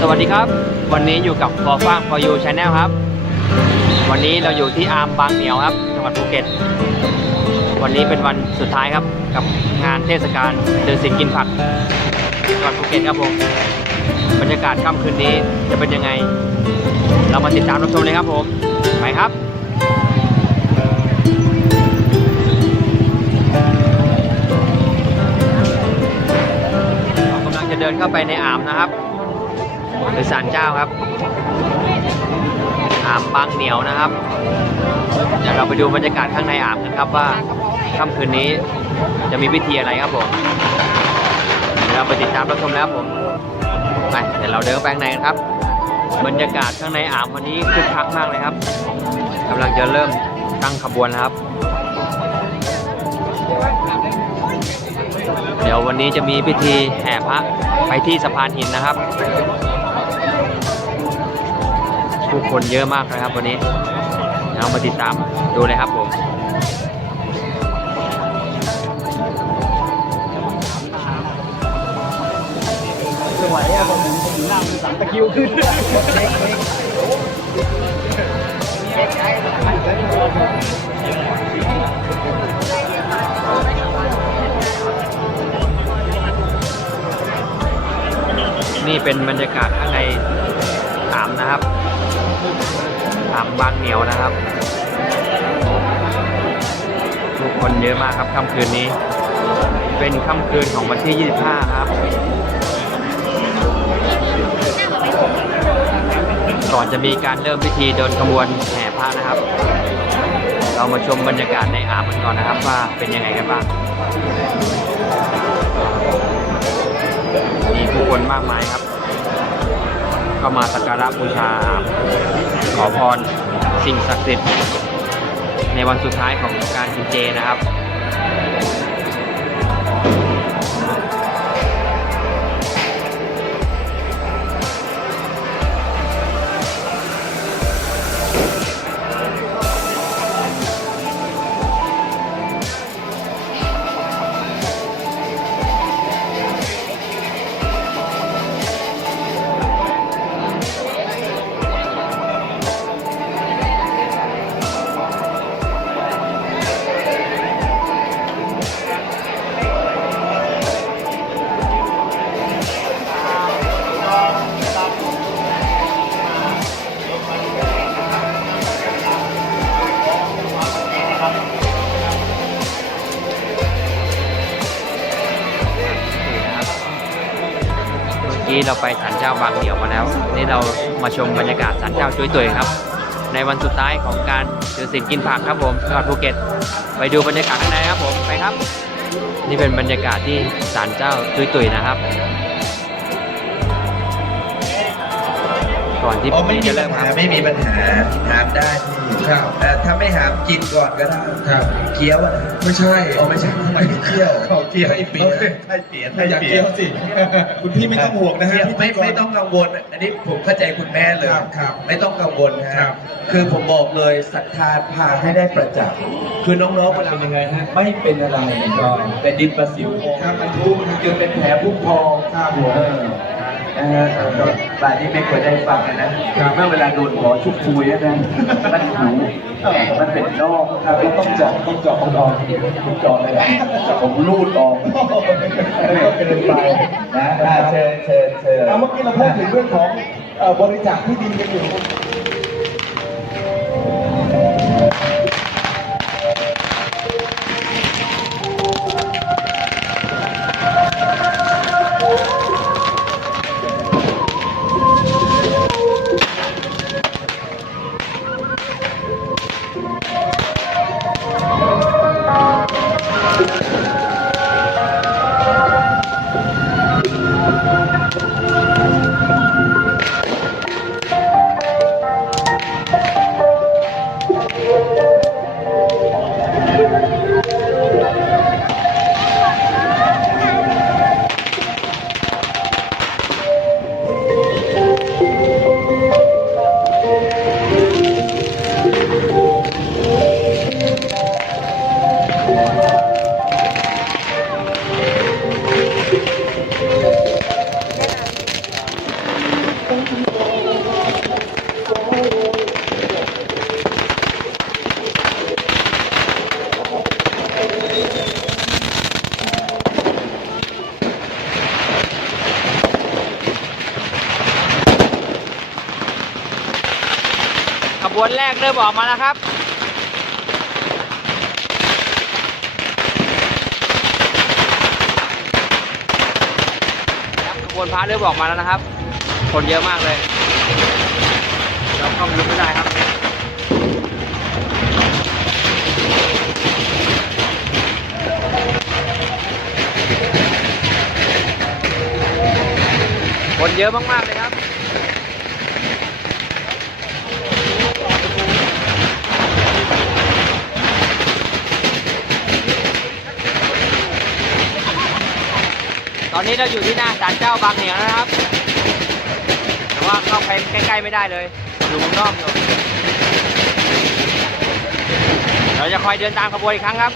สวัสดีครับ วันนี้อยู่กับฟอฟ้าง for you channel ครับ วันนี้เราอยู่ที่อาร์มบางเหนียวครับ จังหวัดภูเก็ต วันนี้เป็นวันสุดท้ายครับ กับงานเทศกาลเดินสิงกินผักจังหวัดภูเก็ตครับผมบรรยากาศค่ำคืนนี้จะเป็นยังไง เรามาติดตามรับชมเลยครับผม ไปครับเรากำลังจะเดินเข้าไปในอ่ามนะครับ หรือศาลเจ้าครับอ่ามบางเหนียวนะครับ เดี๋ยวเราไปดูบรรยากาศข้างในอ่ามกันครับว่าค่ำคืนนี้จะมีพิธีอะไรครับผมเดี๋ยวเราไปติดตามรับชมแล้วครับผมไปเดี๋ยวเราเดินเข้าไปข้างในกันครับ บรรยากาศข้างในอ่ามวันนี้คึกคักมากเลยครับกำลังจะเริ่มตั้งขบวนแล้วครับ เดี๋ยววันนี้จะมีพิธีแห่พระไปที่สะพานหินนะครับ ผู้คนเยอะมากนะครับวันนี้เดี๋ยวเรามาติดตามดูเลยครับผมสมัยอะผมผมหน้ามันสั่งตะคริวขึ้นนี่เป็นบรรยากาศข้างในถามนะครับ ถามบางเหนียวนะครับผู้คนเยอะมากครับค่ำคืนนี้ เป็นค่ำคืนของวันที่ 25 ครับ ก่อนจะมีการเริ่มพิธีเดินขบวนแห่พระนะครับ เรามาชมบรรยากาศในอ่ามกันก่อนนะครับว่าเป็นยังไงกันบ้างมีผู้คนมากมายครับ ก็มาสักการะบูชา ขอพรสิ่งศักดิ์สิทธิ์ในวันสุดท้ายของการกินเจนะครับ เมื่อกี้เราไปศาลเจ้าบางเดี่ยวมาแล้วนี่เรามาชมบรรยากาศศาลเจ้าจุ้ยตุยครับ ในวันสุดท้ายของการถือศีลกินผักครับผมจังหวัดภูเก็ต ไปดูบรรยากาศข้างในครับผมไปครับ นี่เป็นบรรยากาศที่ศาลเจ้าจุ้ยตุยนะครับ ก่อนที่อ๋อพิไม่มีจะเริ่มครับไม่มีปัญหาหามได้ ที่ครับแต่ถ้าไม่หามกินก่อนก็ได้ครับ เคี้ยวอะไม่ใช่อ๋อไม่ใช่ไม่เคี้ยวเขาเกียร์ให้เปียโอคให้เปียอยากเกียร์สิ คุณพี่ไม่ต้องห่วงนะฮะไม่พิธีกร ไม่ต้องกังวล อันนี้ผมเข้าใจคุณแม่เลย ครับครับไม่ต้องกังวลนะครับคือผมบอกเลยศรัทธาพาให้ได้ประจักษ์คือน้องๆเวลา เป็นยังไงฮะ ไม่เป็นอะไรก็เป็นดินประสิวครับมันทุกข์คือเป็นแผลพุ่งพองครับผม เออนะฮะก็ป่านนี้ไม่ควรได้ฟังนะ เมื่อเวลาโดนหมอชุบคุยนะมันหูมันเป็นนอกครับต้องเจาะต้องเจาะของออกผมจาะเลยนะผมรูดออกแล้วก็เกินไปนะเชิญเชิญเชิญเอาเมื่อกี้เราพูดถึงเรื่องของบริจาคที่ดินกันอยู่ กเริ่มออกมาแล้วครับครับ ขบวนพระเริ่มออกมาแล้วนะครับ คนเยอะมากเลย เราเข้าไปดูไม่ได้ครับคนเยอะมากๆเลยครับ นนี้เราอยู่ที่หน้าศาลเจ้าบางเหนียวนะครับ แต่ว่าเข้าไปใกล้ๆไม่ได้เลย อยู่ข้างนอกอยู่เราจะคอยเดินตามขบวนอีกครั้งครับ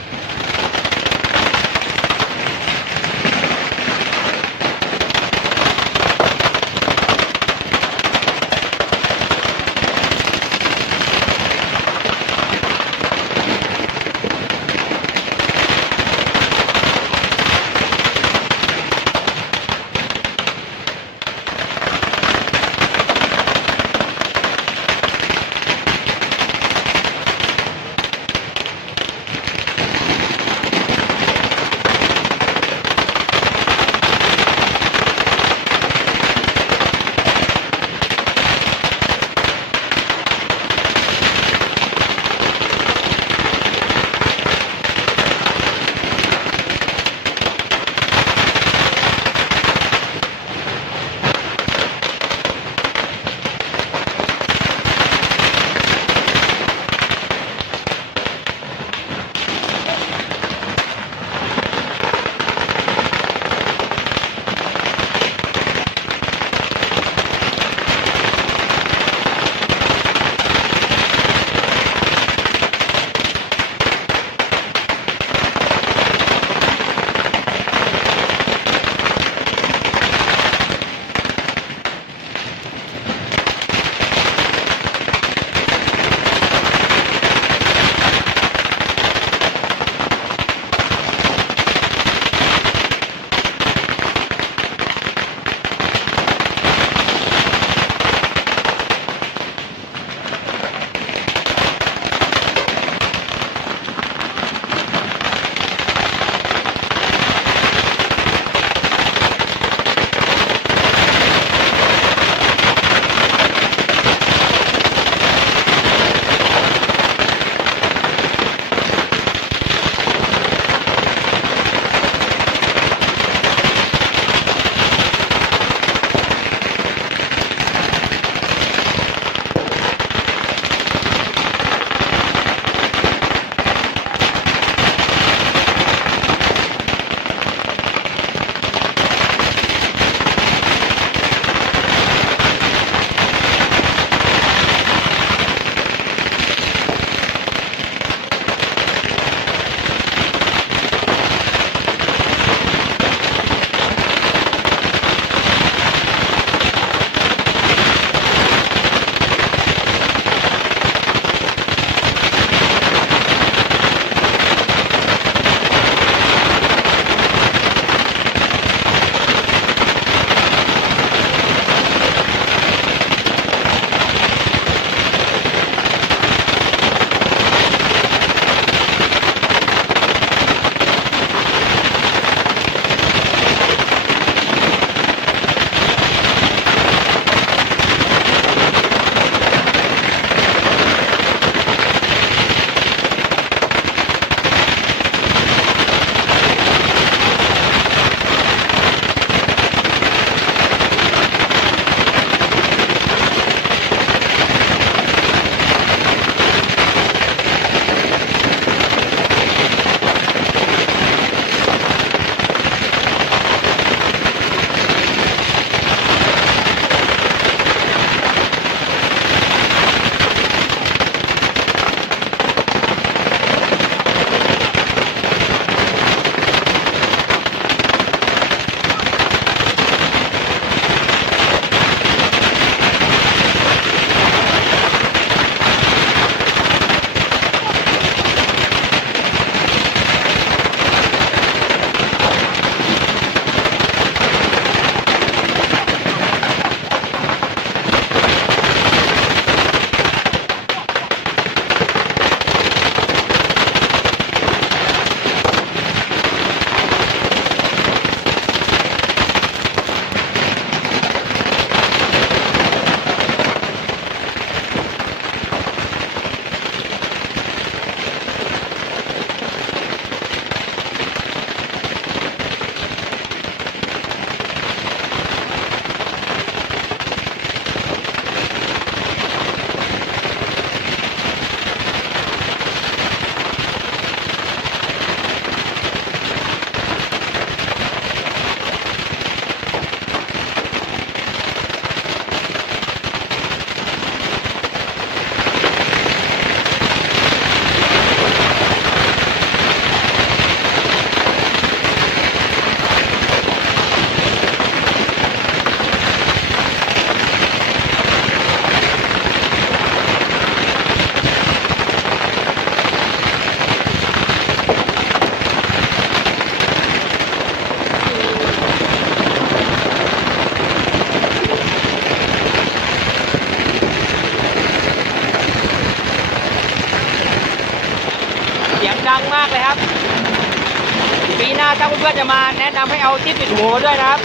โม่ด้วยนะครับ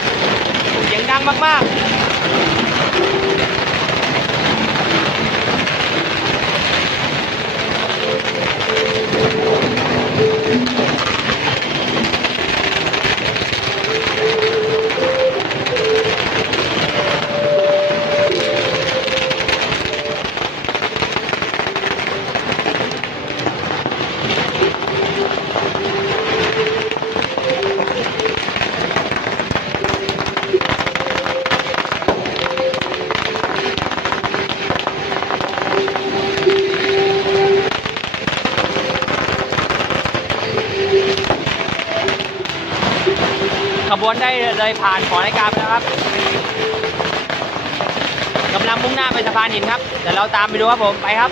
เสียงดังมาก ขบวนได้เลยผ่านขอในการไปแล้วครับกำลังมุ่งหน้าไปสะพานหินครับเดี๋ยวเราตามไปดูครับผมไปครับ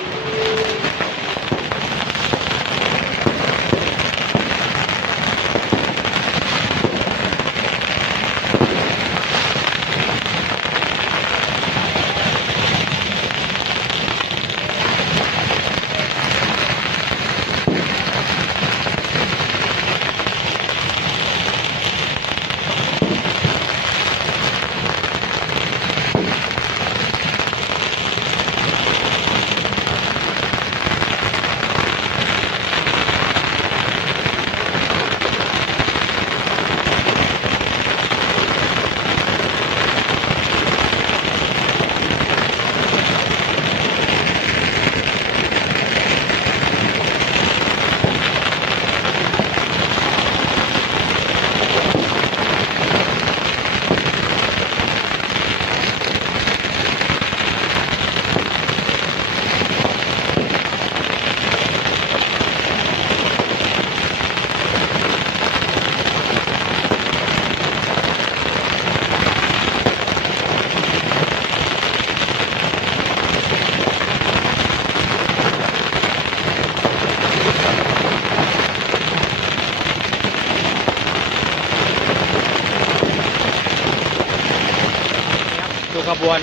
ดูขบวน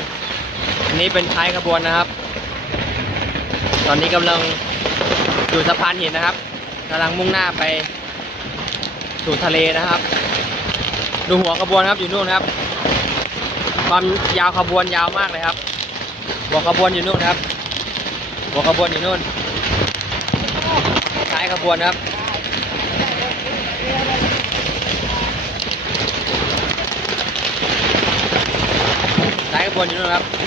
อั นี้เป็นท้ายขบวนนะครับ ตอนนี้กำลังอยู่สะพานหินนะครับกำลังมุ่งหน้าไปสู่ทะเลนะครับ ดูหัวขบวนครับอยู่นู่นครับ ความยาวขบวนยาวมากเลยครับ หัวขบวนอยู่นู่นครับ หัวขบวนอยู่นู่นท้ายขบวนครับท้ายขบวนอยู่นู่นครับ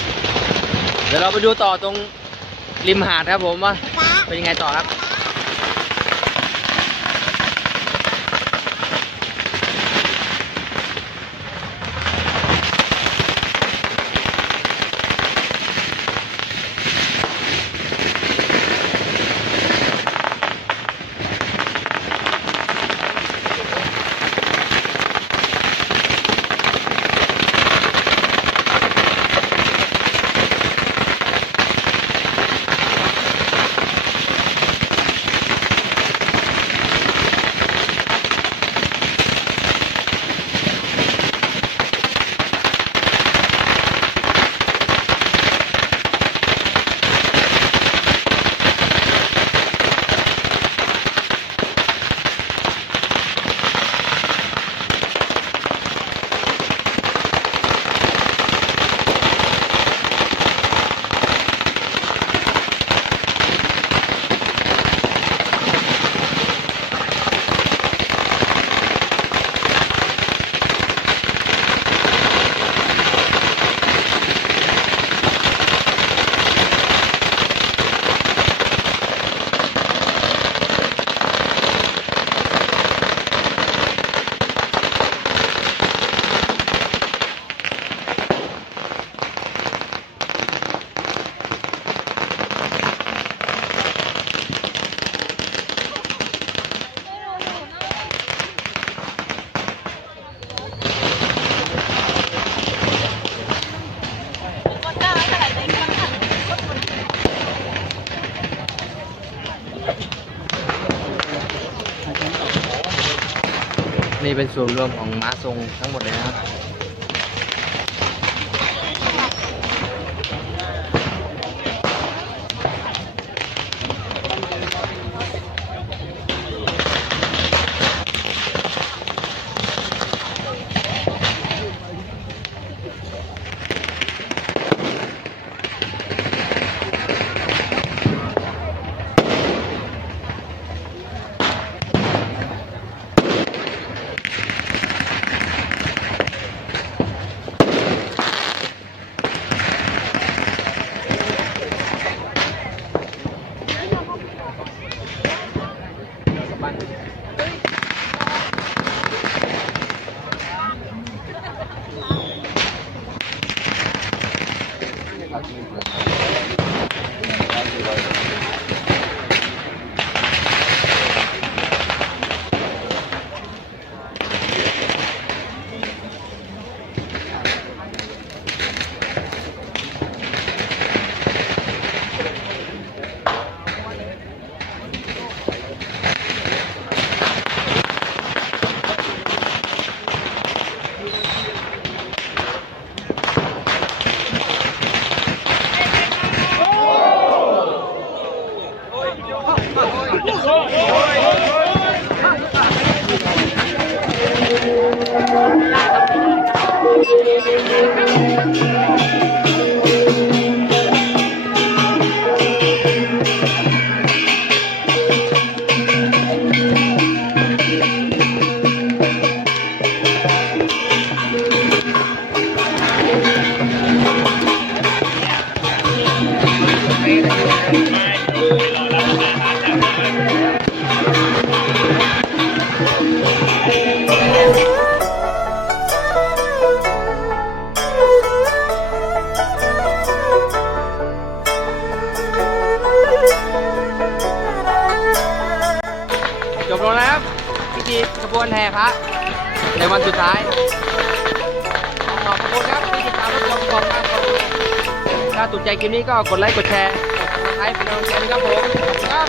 เดี๋ยวเราไปดูต่อตรงริมหาดครับผมว่าเป็นยังไงต่อครับ นี่ เป็นส่วนรวมของม้าทรงทั้งหมดเลยนะครับ ขบวนแห่พระในวันสุดท้าย ขอบคุณครับที่ติดตามรับชมของการขอบคุณถ้าถูกใจคลิปนี้ก็กดไลค์กดแชร์กดติดตามเป็นกำลังใจนะครับผมขอบคุณครับ